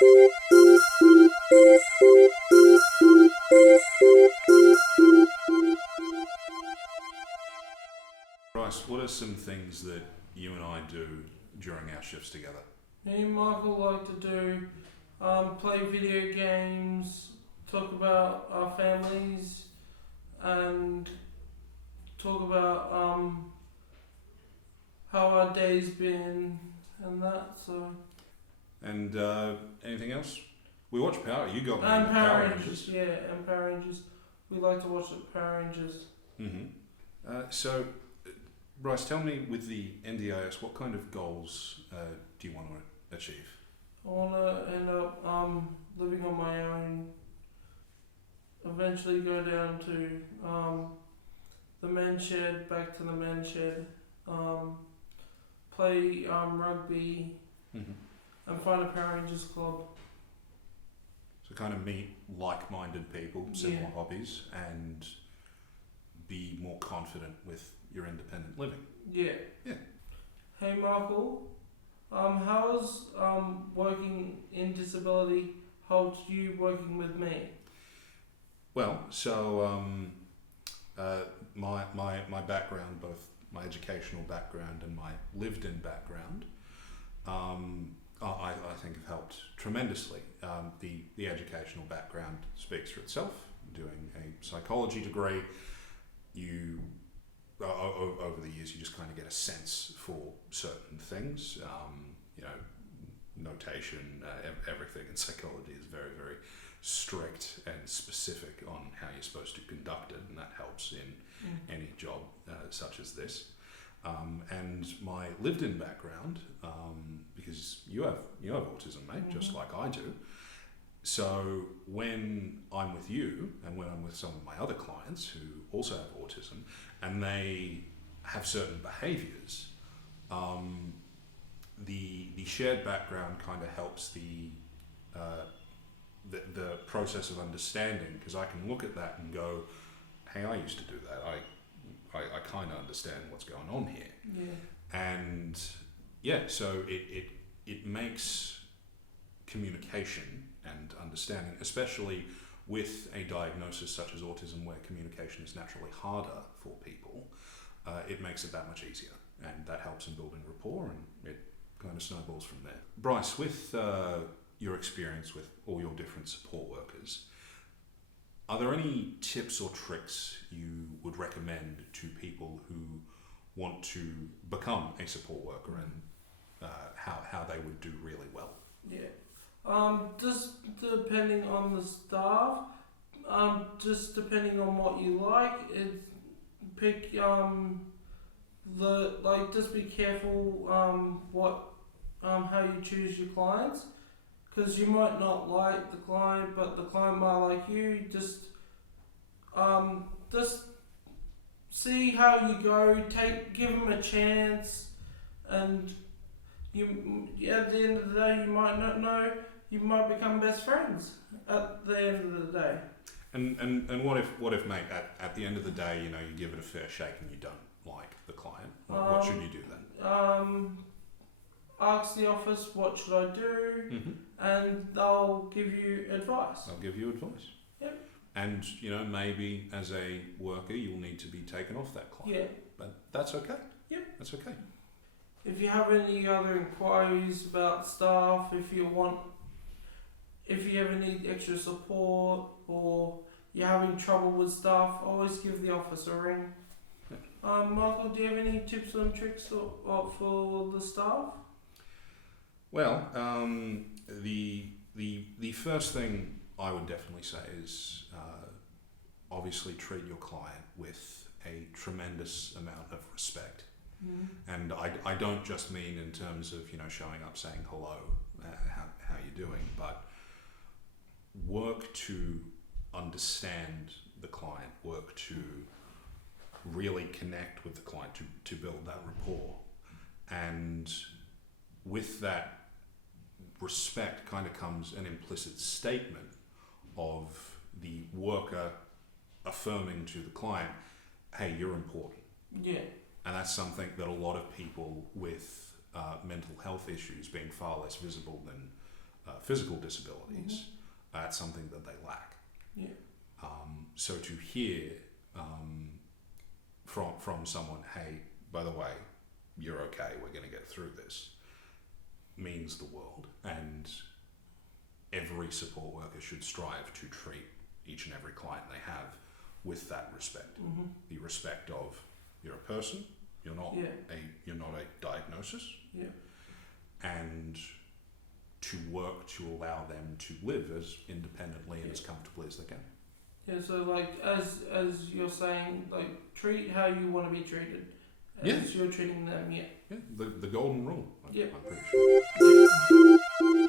Bryce, what are some things that you and I do during our shifts together? Me and Michael like to do play video games, talk about our families, and talk about how our day's been and that. So And anything else? We watch Power. You got me and into Power Rangers, yeah, and Power Rangers. We like to watch the Power Rangers. So, Bryce, tell me, with the NDIS, what kind of goals do you want to achieve? I want to end up living on my own. Eventually, go down to the men's shed, back to the men's shed. Play rugby, and find a Power Rangers club. So kind of meet like-minded people, similar hobbies, and be more confident with your independent living. Yeah. Yeah. Hey Michael, how's working in disability helped you working with me? Well, so my background, both my educational background and my lived-in background, I think have helped tremendously. The educational background speaks for itself. Doing a psychology degree, you over the years you just kind of get a sense for certain things. Notation, everything in psychology is very, very strict and specific on how you're supposed to conduct it, and that helps in any job such as this. And my lived-in background, because you have autism, mate, just like I do. So when I'm with you, and when I'm with some of my other clients who also have autism, and they have certain behaviours, the shared background kind of helps the process of understanding, because I can look at that and go, hey, I used to do that. I kind of understand what's going on here. Yeah. And yeah, so it makes communication and understanding, especially with a diagnosis such as autism, where communication is naturally harder for people, it makes it that much easier, and that helps in building rapport, and it kind of snowballs from there. Bryce, with your experience with all your different support workers, are there any tips or tricks you would recommend to people who want to become a support worker, and how they would do really well? Yeah. Just depending on the staff, just depending on what you like, pick just be careful how you choose your clients, because you might not like the client, but the client might like you. Just see how you go. Give them a chance, and at the end of the day, you might not know. You might become best friends at the end of the day. And what if mate, at the end of the day, you give it a fair shake and you don't like the client? What should you do then? Ask the office, what should I do? And they'll give you advice. Yep. And maybe as a worker you'll need to be taken off that client. Yeah. But that's okay. Yep. That's okay. If you have any other inquiries about staff, if you ever need extra support, or you're having trouble with staff, always give the office a ring. Michael, do you have any tips and tricks for the staff? Well, the first thing I would definitely say is obviously treat your client with a tremendous amount of respect. And I don't just mean in terms of showing up saying hello, how you doing, but work to understand the client, work to really connect with the client, to build that rapport. And with that respect kind of comes an implicit statement of the worker affirming to the client, hey, you're important. Yeah. And that's something that a lot of people with mental health issues, being far less visible than physical disabilities, that's something that they lack. Yeah. So to hear from someone, hey, by the way, you're okay, we're going to get through this, means the world. And every support worker should strive to treat each and every client they have with that respect. The respect of, you're a person, you're not a diagnosis. Yeah. And to work to allow them to live as independently and as comfortably as they can. Yeah, so like as you're saying, like treat how you want to be treated. As you're treating them, Yeah, the golden rule. Yeah. I'm pretty sure. Yeah.